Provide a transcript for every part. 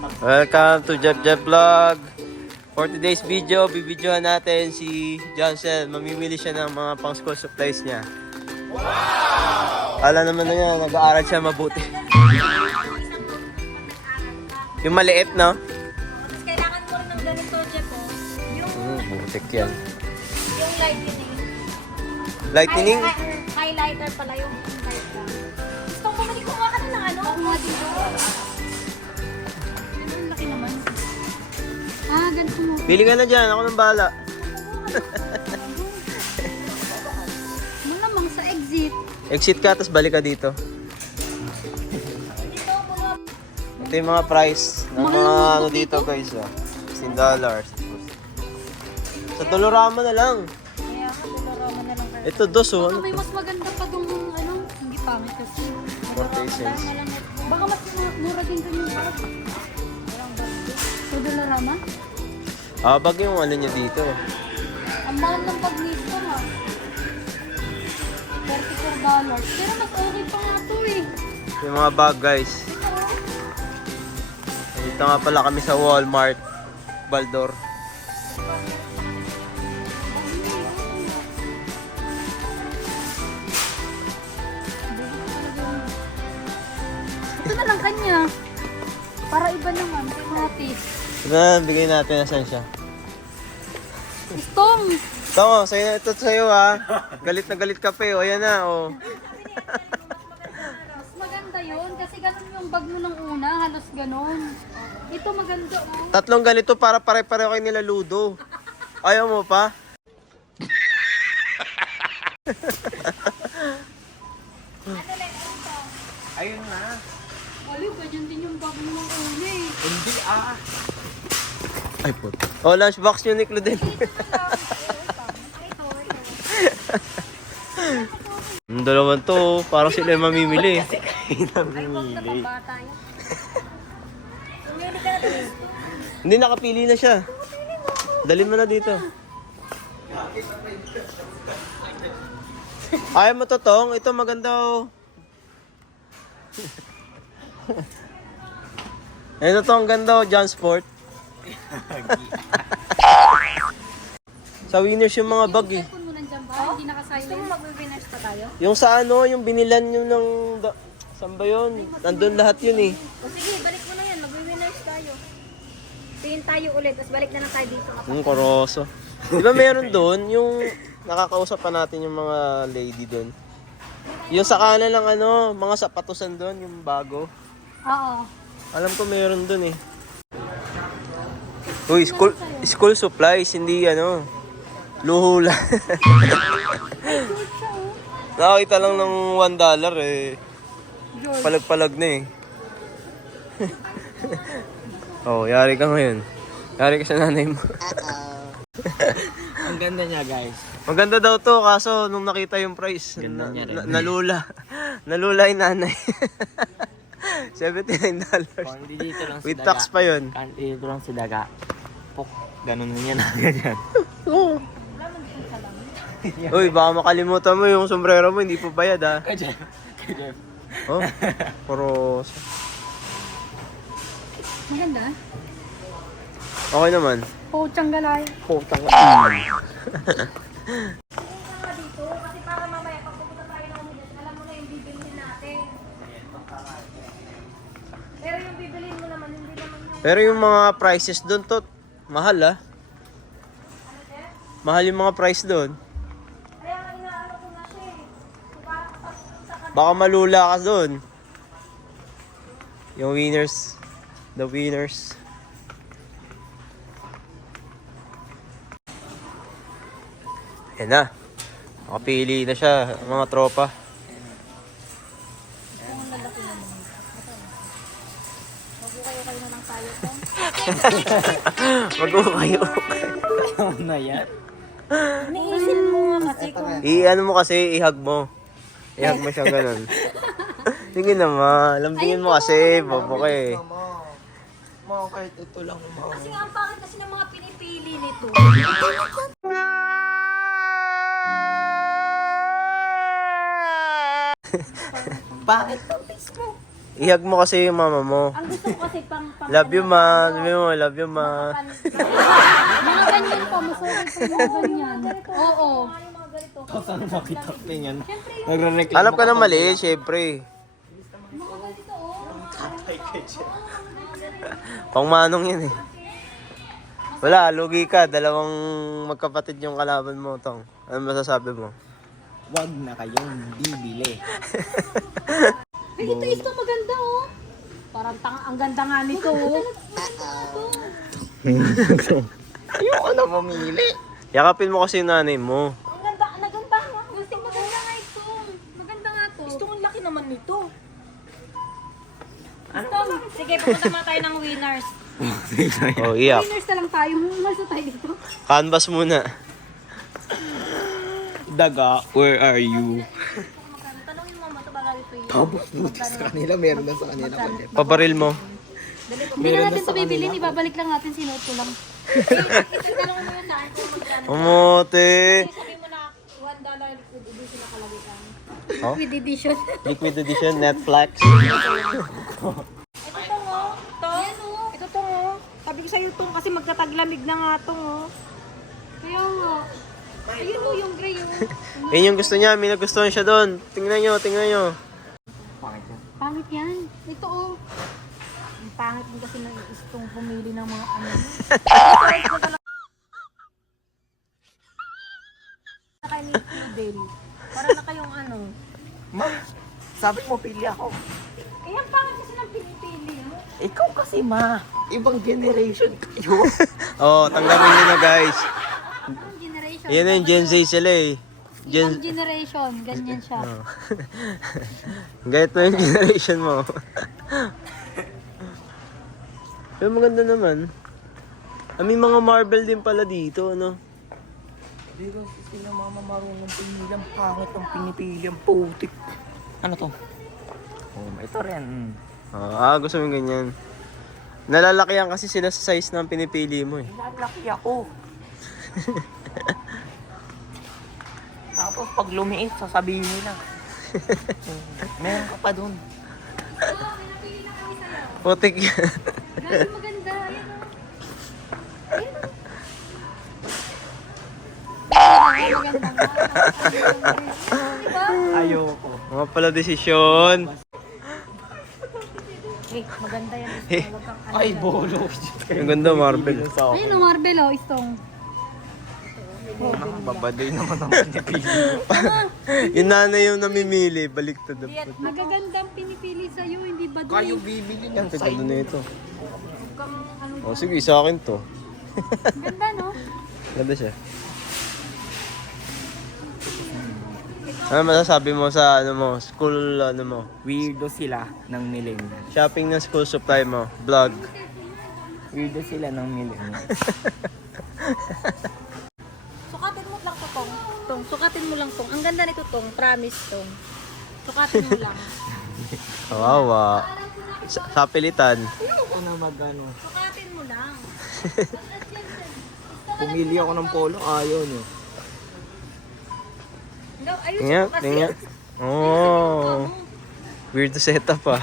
Welcome to Jeb Jeb Vlog. For today's video, bibidyohan natin si Johnson. Mamimili siya ng mga pang school supplies niya. Wow! Alam naman na niya, nag-aaral siya mabuti. Yung maliit, no? Tapos kailangan mo rin ng ganito, Jeff, yung Butik yan. yung lightning. Lightning? Highlighter pala yung light lang. Gusto ko bumalik ko ka na ng ano? Kumuha dito. Ang laki naman. Ganito mo. Pili ka na dyan, ako nang bahala. Malamang sa exit. Exit ka, tapos balik ka dito. Dito, puno. Ito yung mga price ng mga ano dito guys. $16. Sa Dolorama na lang. Kaya ka, Dolorama na lang kayo. Ito dos oh. Baka may mas maganda pa dong ano, hindi pangit kasi. $4. Baka mas mura din doon yung parang. So, Dolorama? Bag yung ano niya dito. Ang mahal ng bag nito ha. $34. Pero mas okay pa nga ito eh. Yung mga bag guys. Dito nga pala kami sa Walmart, Baldor. Ito na lang kanya. Para iba naman. Gratis. Ito na, bigay natin na saan siya. Istong! Tama, sa'yo na ito sa'yo ha. Galit na galit ka pa eh. O yan na oh. Mas maganda yun. Kasi ganun yung bag mo ng una. Halos ganun. Ito maganda oh. Tatlong ganito para pare-pareho kayo nila Ludo. Ayaw mo pa? Ayun na. Aliw, ganyan din yung bag mo ng una eh. Hindi ah. Ay po. Oh, lunchbox yun ni Claudel. Ang dalawan to, parang sila yung mamimili. Namimili. Hindi, nakapili na siya. Dali mo na dito. Ayaw mo to, Tong? Ito maganda oh. Ito to, ang ganda oh, John Sport. Sa Winners yung mga bag eh. Cellphone mo nandiyan ba? Hindi nakasilent. Gusto mo mag-winners pa tayo? Yung sa ano, yung binilan nyo ng... Saan ba yun? Nandun lahat yun eh. O sige, balik mo na yan. Mag-winners tayo. Tingin tayo ulit, tapos balik na lang tayo dito. Koroso. Di ba meron doon, yung nakakausap pa natin yung mga lady doon. Yung sa kanan ng ano, mga sapatusan doon, yung bago. Oo. Alam ko meron doon eh. Uy, school supplies, hindi ano, luhula. Nakakita lang ng $1 eh. Palag-palag na eh. Oh, yari ka ngayon. Yari ka sa nanay mo. Ang ganda niya, guys. Maganda daw to, kaso nung nakita yung price, nalula. Nalula yung nanay. $79. Hindi dito lang With tax pa yun. Dito lang si Daga. Pok, ganun na niya na ganyan. Oo. Uy, baka makalimutan mo yung sombrero mo, hindi pa bayad ah. Kay Jeff. Oh, puro... Maganda. Okay naman. Pochang galay. Putang. dito kasi para mamaya pag pupunta tayo ng Umidas, alam mo na yung bibilhin natin. Pero yung bibilhin mo naman, hindi naman yung... Pero yung mga prices doon to, mahal ah. Mahal yung mga price doon. Kaya nga inaano ko na siya eh. So, parang sa Baka malula ka doon. Yung winners. The winners. Yan na. Nakapili na siya, mga tropa. kayo na lang tayo po. Mag-ukayo. Ano na yan? Iniisip mo nga kasi kung... I-ano mo kasi, ihag mo. Ihag mo siya ganun. Sige naman, lambingin mo kasi, bobo ka eh. Mga kahit ito lang mga... Kasi nga ang pangit kasi ng mga pinipili nito. Bakit ang face mo? Ihag mo kasi yung mama mo. Ang gusto ko kasi pang Love you, ma. Sabi mo, love you, ma. mga ganyan pa, masarap pa mga ganyan. Oo. Saan makita ko yan? Siyempre, Nagre-reklamo Hanap ka ng mali, syempre. mga ganito, oh. Pangmanong yan eh. Wala, lugi ka. Dalawang magkapatid yung kalaban mo, Tong. Ano masasabi mo? Wag na kayong bibili. Ay, ito maganda, oh. Parang ang ganda nga nito, oh. Ayoko na mamili. Yakapin mo kasi yung nanay mo. Ang ganda, naganda nga. Gusto maganda nga ito. Maganda nga to. Gusto kong laki naman nito. Sige, pupunta muna tayo ng winners. Oh, iyak. Winners na lang tayo. Winners na tayo dito. Canvas muna. Daga, where are you? Tanongin mo, mata ba ito yun? Tapos buti sa kanila, meron na sa kanila. Pabaril mo. Hindi na natin ito bibilin. Ibabalik lang natin. Sinuot ko lang. Tanong mo yun saan kung magkano. Umuti. Sabi mo na $1 liquid edition nakalagay ka. Oh? With edition. Liquid edition, Netflix. Ito tong oh. Ito tong oh. Sabi ko sa'yo tong kasi magtataglamig na nga tong oh. Kaya nga. Ayun mo yung gray, oh. Yun yung gusto niya. May nagustuhan siya doon. Tingnan nyo, tingnan nyo. Pangit yan. Ito, oh. Ang pangit mo kasi na istong pumili ng mga ano. Na kayo ni Fidel. Para na kayong ano. Ma, sabi mo pili ako. Eh, ang pangit kasi ng pinipili mo. Ikaw kasi ma, ibang generation kayo. Oh, tanggapin nyo na guys. Ang generation. Yan na yung Gen Z sila eh. Ibang generation. Ganyan siya. Oh. Gayet mo yung generation mo. Pero maganda naman. May mga marble din pala dito, no? Hindi kasi sila mama marunong pumili. Ang pangit ang pinipili, ang putik. Ano to? Oh, ito rin. Gusto mo yung ganyan. Nalalakihan kasi sila sa size ng pinipili mo eh. Lalaki ako. Tapos pag lumiit, sasabihin nila. Meron ka pa dun. Putik yan. Grabe maganda. Ayan, oh. Maganda nga. Diba? Ayoko. Mga pala desisyon. Eh, maganda yan. Eh, Huwag kang ano. Ay, bolo. ang ganda marble. Ayun, oh, Marvel, oh. Istong. Babaday naman ang pinipili. Yung nanay yung namimili, baliktad na po. Magagandang pinipili sa'yo, hindi ba doon? Kayo bibili ng Ang ganda na ito. Kang ano. Oh, sige, sa akin to. Ganda, no? Ganda siya. Ano masasabi mo sa ano mo, school ano mo, Weirdo sila ng millennial. shopping ng school supply mo, vlog. Weirdo sila ng millennial. Sukatin mo lang to tong. Tong, sukatin mo lang tong. Ang ganda nito tong. Promise tong. Sukatin mo lang. Kawawa. Sa pilitan. Ayoko na magano. Sukatin mo lang. Pumili ako ng polo, ayaw nyo. No, ayusin Tingnan, mo kasi. tingnan. Oh. Weirdo setup ah.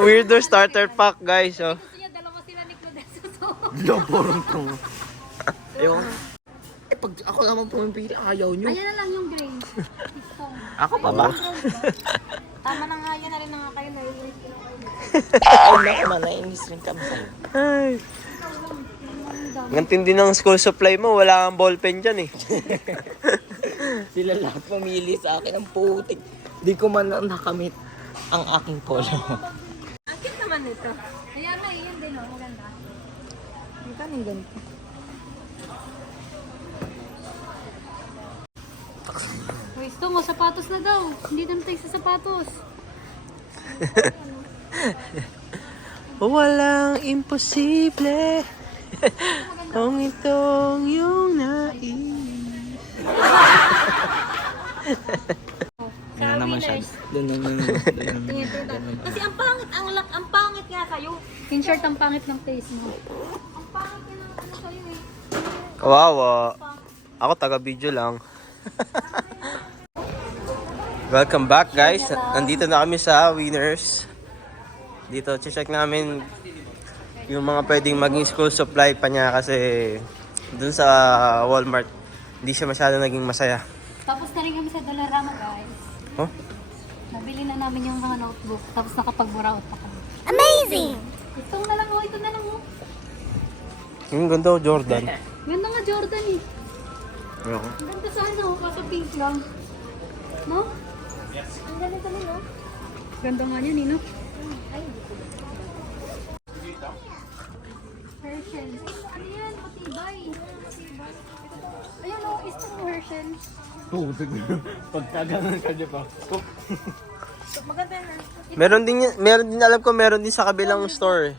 Weirdo starter pack guys. Oh. Gusto niya, dalawa sila ni Claudeso. So, Loporong tong. Ayoko. Eh, pag ako naman pumipili, ayaw nyo. ayan na lang yung gray. Istong. Ako pa ba? Tama na nga yan na rin na nga kayo. Naiinis ko na kayo. Ay, naman, nainis rin kami sa'yo. Ay. Ang tindi ng school supply mo, wala kang ballpen dyan eh. Sila lahat pumili sa akin ng putik. Di ko man lang nakamit ang aking polo. Ang cute naman nito. Ayan na, yun din, oh. Maganda. Ang kaning ganito. Gusto mo, sapatos na daw. Hindi naman tayo sa sapatos. Walang imposible kung itong yung nais. Yan naman siya. Doon naman. Kasi ang pangit, ang pangit nga sa'yo. In short, ang pangit ng face mo. Ang pangit nga ng ano sa'yo eh. Kawawa. Ako taga-video lang. Welcome back guys. Nandito na kami sa Winners. Dito check namin yung mga pwedeng maging school supply pa niya kasi dun sa Walmart hindi siya masyado naging masaya. Tapos na rin kami sa Dollarama, guys. Oh? Nabili na namin yung mga notebook. Tapos nakapag-buraot pa kami. Amazing! Ito na lang, oh. Ito na lang, oh. Yung ganda Jordan. Ganda nga Jordan, eh. Oo. Ang ganda sana, oh. Kaso pink lang. No? Ang ganda talaga, no? Ganda nga yun, eh, no? Ay, Herschel. Ano yan? Matibay. Ayun, oh. Istong Herschel. Maganda na. Meron din alam ko meron din sa kabilang store.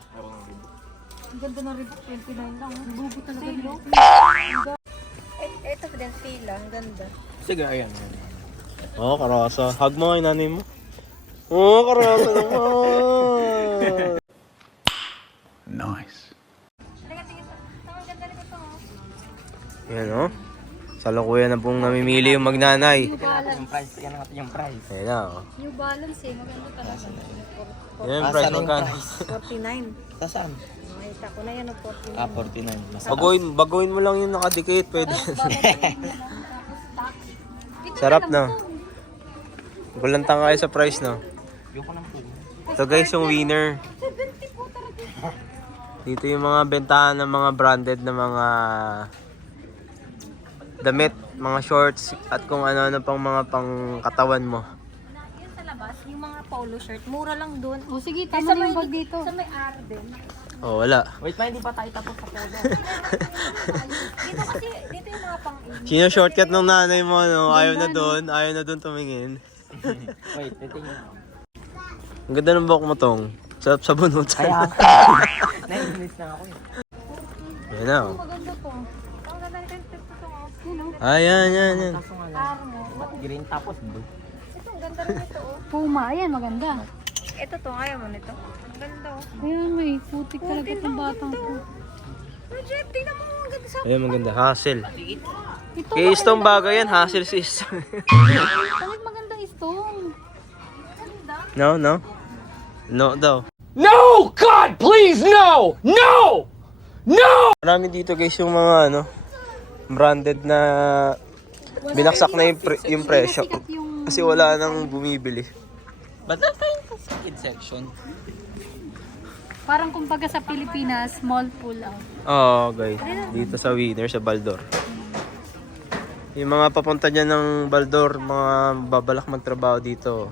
Ang ganda na rin. 29 lang, oh. Bubo talaga yun. Ito din fila, ang ganda. Sige, ayan. Oh, karasa. Hug mo yung nanay mo. Oh, karasa naman. Nice. Ang ganda rin ito, oh. Yan oh. Salukuyan na pong namimili yung magnanay. New Balance. Yung price, yan natin yung price. Ayan na oh. New Balance, eh. Maganda talaga. Yan yung price magkano. 49. Saan? Nakita ko na yan, oh, 49. Ah, 49. Mas Baguhin mo lang yung nakadikit. Pwede. Ito Sarap na lang na. Gulantang kayo sa price no. yung ko ng po. Ito guys yung winner. Dito yung mga bentahan ng mga branded na mga damit, mga shorts at kung ano-ano pang mga pangkatawan mo. Yun sa labas, yung mga polo shirt, mura lang doon. Oh, sige, tama na yung bag dito. Sa may Arden. Oh, wala. Wait, pa hindi pa tayo tapos sa polo. Dito kasi, dito yung mga pang-in. Sino shortcut ng nanay mo no? Ayaw na doon tumingin. Wait, titingnan. Ang ganda ng buhok mo tong. Sarap sa bunutan. Kaya, naiinis na ako eh. Ayan na oh. Maganda to. Ang ganda rin ito, oh. Yun, oh. Ayan. Kaso nga lang, Armo. ba't green tapos blue? Ito, ang ganda rin ito, oh. Puma, ayan, maganda. Ito to, ayaw mo nito. Ang ganda, oh. Ayan, may putik talaga Putik itong ang batang ganda. to. Oh, Jeff, tingnan mo, ang ganda sa... Ayan, maganda. Hassle. Ito, Kay Istong bagay yan. Hassle si Istong. bakit maganda istong? No. No daw. No! God, please, no! No! No! Marami dito guys yung mga branded na binaksak na yung presyo. Sikat yung... Kasi wala nang bumibili. Ba't na tayo sa kid section? Parang kumbaga sa Pilipinas, small pull out. Oo guys. Dito sa Winner, sa Baldor. Yung mga papunta dyan ng Baldor, mga babalak magtrabaho dito.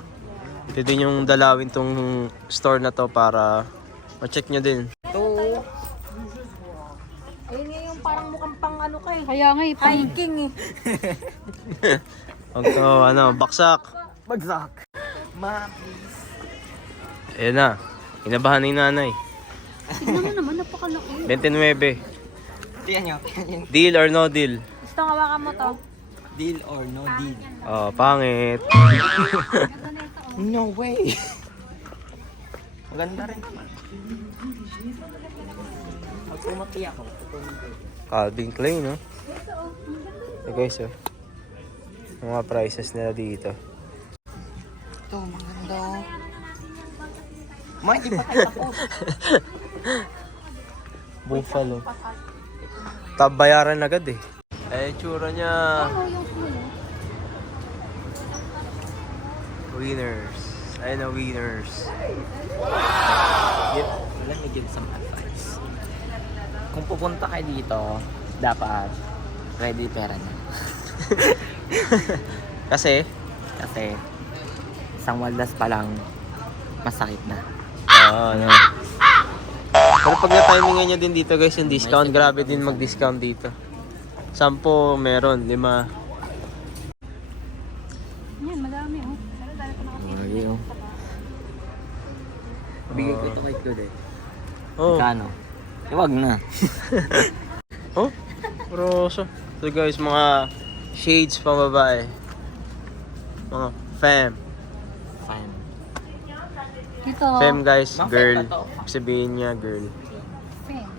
Ito din yung dalawin tong store na to para ma-check nyo din. Ayun nga yung parang mukhang pang ano ka eh. Kaya nga, Hiking eh. Pag to, baksak. Bagsak. Ma, please. Ayan na. Inabahan ni nanay. tignan mo naman, napakalaki. 29. Tiyan nyo. Deal or no deal? Gusto nga hawakan mo to. Deal or no deal? Oh, pangit. No way. Maganda rin. Pag pumati ako, Calvin Klein, no? So guys, mga prices nila dito. ito, maganda. Ma, hindi pa tayo tapos. Buffalo. Tabayaran agad eh. Eh, tsura niya. Ano yung full? Winners. Ayun na, winners. Let me give some advice. Kung pupunta kayo dito, dapat ready pera niya. Kasi, Kasi, isang waldas pa lang, masakit na. no. Pero pag na-timingan nyo din dito guys, yung discount, grabe din mag-discount dito. 10 meron, 5. Yan, madami, oh. Ay, oh. Bigay ko ito kay Claudette. Oh, Kano? Huwag na. oh, rosa. So guys, mga shades pang babae. Mga femme. Fine. Ito, Femme guys, Mga girl. femme ba to? Sabihin niya, girl. Fem.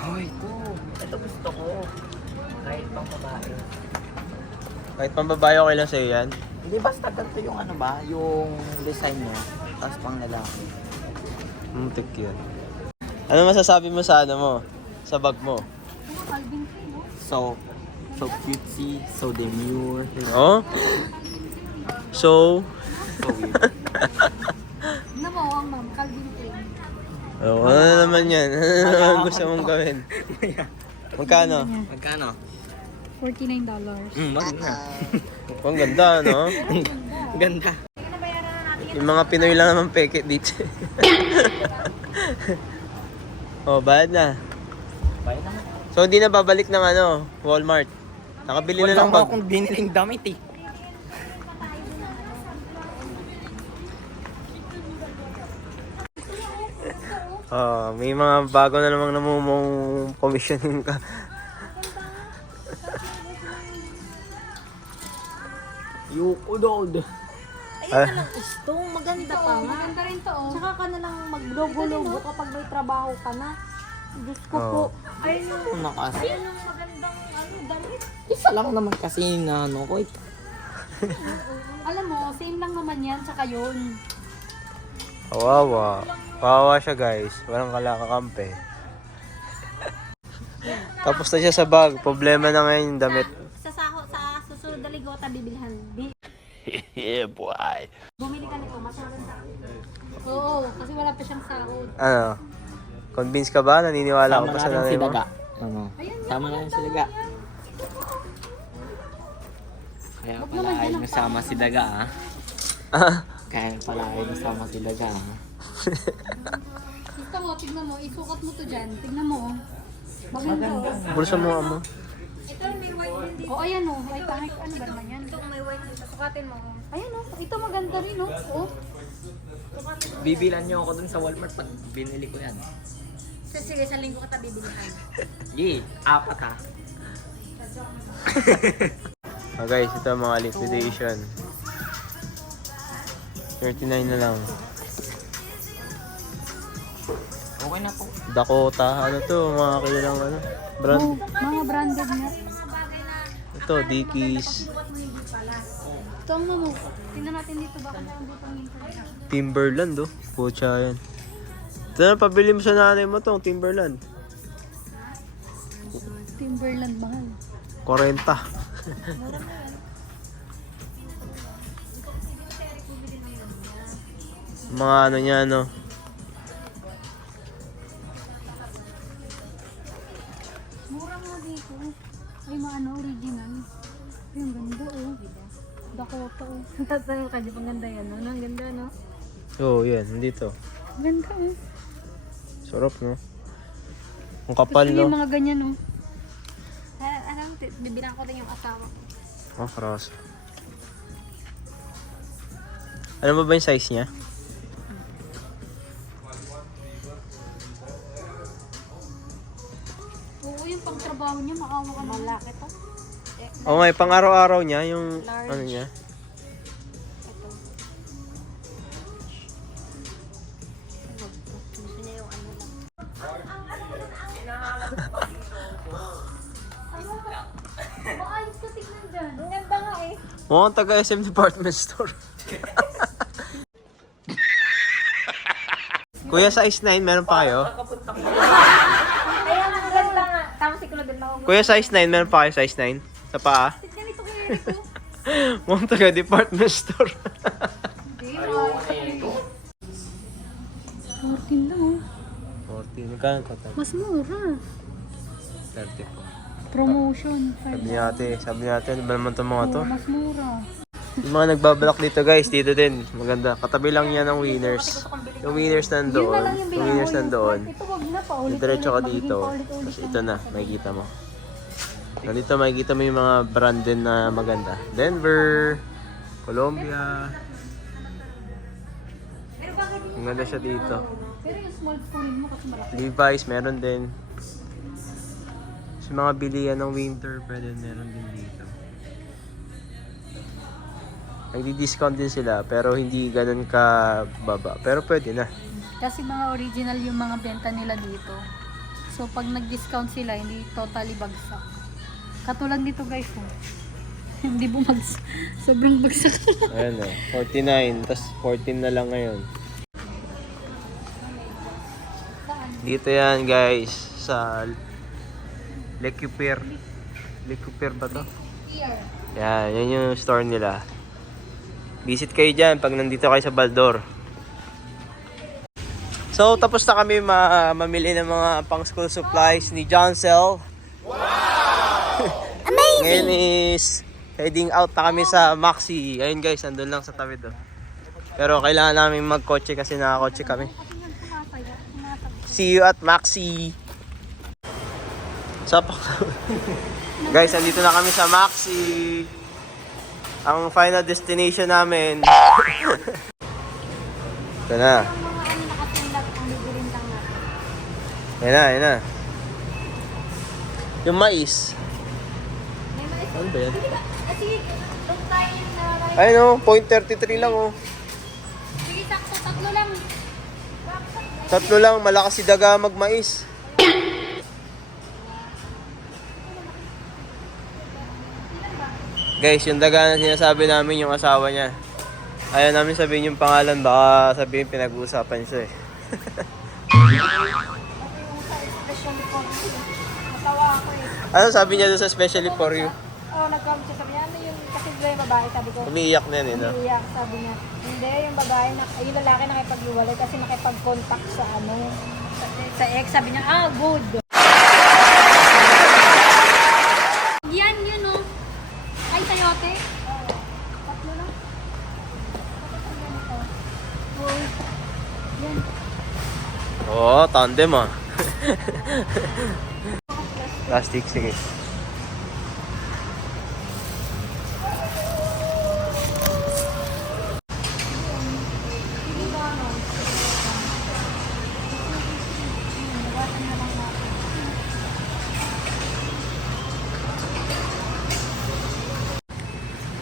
Hoy, ito. Ito gusto ko. Kahit pang babae. Kahit pambabae, okay lang sa'yo yan. Hindi, basta ganito yung ano ba, yung design niya. Tapos pang lalaki. Muntik yun. Ano masasabi mo sa ano mo? Sa bag mo? Calvin Klein, no? So cutesy, so demure, Oh? So? so weird. Namawang ma'am, Calvin Klein. Oh, ano naman yan? Ano naman gusto mong gawin? Magkano? Magkano? $49. Maganda. Ang ganda, no? Ganda. Yung mga Pinoy lang naman peke dito. Oh, bayad na. Bayan naman. So, hindi na babalik ng ano, Walmart. Nakabili na Wala ng mo bag. akong biniling damit eh. Oh, may mga bago na namang namumong commissioning ka. Yuko dod. Ah, Ayan na lang gusto, maganda pa nga. Maganda rin to, oh. Tsaka ka na lang maglogo-logo kapag may trabaho ka na. Diyos ko Oo. po. Ayun yung, Ano kasi? ayun yung magandang damit. Isa lang naman kasi na ano ko. Alam mo, same lang naman yan, tsaka yun. kawawa. Kawawa siya, guys. Walang kalakakampi. Tapos na siya sa bag. Problema na ngayon yung damit. Sa susunod na ligota bibilhan. Yeah, boy. Bumili ka nito, mas maganda. Oo, kasi wala pa siyang sahod. Ano? Convince ka ba? Naniniwala ka Tama pa sa na rin nanay si mo? Daga. Ano? Tama na rin si Daga. Kaya pala ay nasama si Daga ah. Kaya pala ay nasama si Daga ah. Ito mo, tignan mo, isukat mo to dyan. Tignan mo, oh. Maganda, oh. Bulsa mo, amo. Ito may white din dito. Oh, ayan, oh. Ay, pangit, ano ba naman yan? Ito may white dito. Sukatin mo. Ayan, oh. Ito maganda rin, oh. Oh. Bibilan niyo ako dun sa Walmart pag binili ko yan. Sige, sa linggo kita bibilihan. Yee, 4 ha. Ah, guys, ito ang mga liquidation. 39 na lang. Okay na po. Dakota, ano to, mga kilalang ano, brand. Oh, mga branded nga. Ito, Dickies, Ito ang mo. Tingnan natin dito, baka meron dito ang internet. Timberland, oh. Pucha yan. Ito na, pabili mo sa nanay mo tong Timberland. Timberland mahal. 40. Mga ano niya, no. Mura nga dito. Ay, mga ano, original. Ay, ang ganda, oh. Dakota, oh. Tatanong ka, di ba ganda yan? No? Ang ganda, no? Oo, yan, nandito. Ang ganda, oh. Sarap, no. Ang kapal, Gusto niyo no. yung mga ganyan, oh. Bibilang ko din yung asawa ko. Oh, cross. Ano ba yung size niya? Oo, yung pang-trabaho niya, makawa ka naman. Malaki to. Oo nga, pang araw-araw niya, yung ano niya. Gusto niya yung ano lang. Maayos ka tignan dyan. Ang ganda nga eh. Mukhang taga SM Department Store. Kuya, size 9, meron pa kayo? Ayan, ang ganda nga. Tapos si Claude na ako. Kuya, size 9, meron pa kayo size 9? Sa paa? Ganito kaya nito. Mukhang taga Department Store. Hindi, maayos. 14 lang, oh. 14, magkano total? Mas mura. 30 po. Promotion. Sabi ni ate, ano ba naman itong mga to? Oh, mas mura. Yung mga nagbabalak dito guys, dito din. Maganda. Katabi lang yan ng Winners. Yung Winners nandoon. Yung Winners nandoon. Ito wag na pa ulit. Diretso ka dito. Tapos ito na, makikita mo. Nandito makikita mo yung mga brand din na maganda. Denver, Colombia. Ang ganda siya dito. Pero yung small kunin mo kasi malaki. Levi's, meron din. Sa mga bilihan ng winter, pwede meron din dito. Nagdi-discount din sila, pero hindi ganun ka baba. Pero pwede na. Kasi mga original yung mga benta nila dito. So pag nag-discount sila, hindi totally bagsak. Katulad nito guys, oh. Hindi sobrang bagsak. Ayan o, 49, tas 14 na lang ngayon. Dito yan guys, sa Lecupir. Lecupir ba to? Yan, yan yung store nila. Visit kayo dyan pag nandito kayo sa Baldor. So, tapos na kami mamili ng mga pang school supplies ni Johncel. Wow! Amazing! Ngayon is heading out na kami sa Maxi. Ayun guys, nandun lang sa tabi to. Pero kailangan namin magkotse kasi nakakotse kami. See you at Maxi! So, guys, nandito na kami sa Maxi. Ang final destination namin. Ito na. Ayan na, ayan na. Yung mais. Ano ba yan? Ayun o, 0.33 lang o. Sige, sakto. Tatlo lang. Tatlo lang, malakas si Daga magmais. Guys, yung Daga na sinasabi namin yung asawa niya. Ayaw namin sabihin yung pangalan, baka sabihin pinag-uusapan siya eh. Natawa ako eh. Ano sabi niya doon sa specially for you? Oo, nag-comment siya. Sabi niya, ano yung kasi yung babae, sabi ko. Umiiyak na yan eh, no? Umiiyak, sabi niya. Hindi, yung babae, yung lalaki nakipag-iwalay kasi nakipag-contact sa sa ex. Sabi niya, good. Yan, yun o. Ay, sayote. Tatlo lang. Oo. Yan. Oo, tandem ah. Plastic, sige.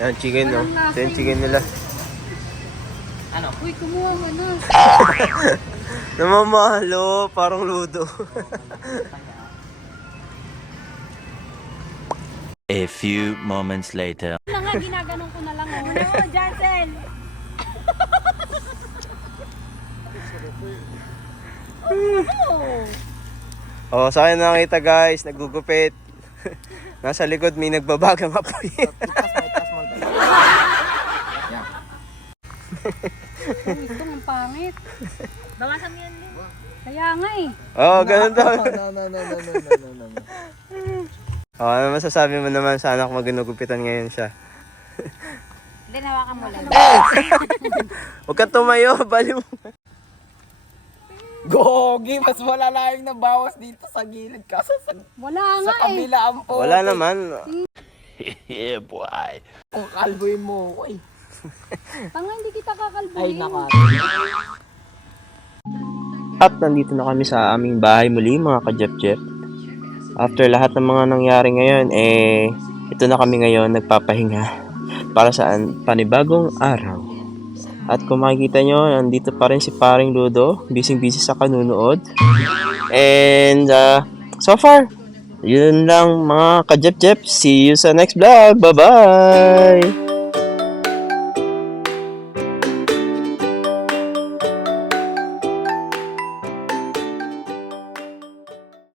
Yan, chicken no. Ito yung chicken nila. Uy, kumuha mo na. Namamahalo, parang ludo. A few moments later. Na nga, ginaganon ko na lang o. Oo, Jansen. Oh, sa akin nakita guys, nagugupit. Nasa likod may nagbabagang apoy. Uy, ito ang pangit. Bawasan mo yan din. Kaya nga eh. Oh, ganun daw. No. Oh, ano masasabi mo naman sa anak mo ginugupitan ngayon siya? Hindi, nawakan mo lang. Huwag kang tumayo, baliw. Gogi, mas malala yung nabawas dito sa gilid. Kaso sa Wala nga eh. kabilaan po. Wala naman. Yeah, boy. Kung kalboy mo, uy. Tanga, hindi kita Ay, kakalbuhin. naka. At nandito na kami sa aming bahay muli mga ka-Jep-Jep. After lahat ng mga nangyari ngayon, ito na kami ngayon nagpapahinga para sa panibagong araw. At kung makikita nyo, nandito pa rin si Paring Ludo, busy-busy sa kanunood. And so far, yun lang mga ka-Jep-Jep. See you sa next vlog. Bye-bye!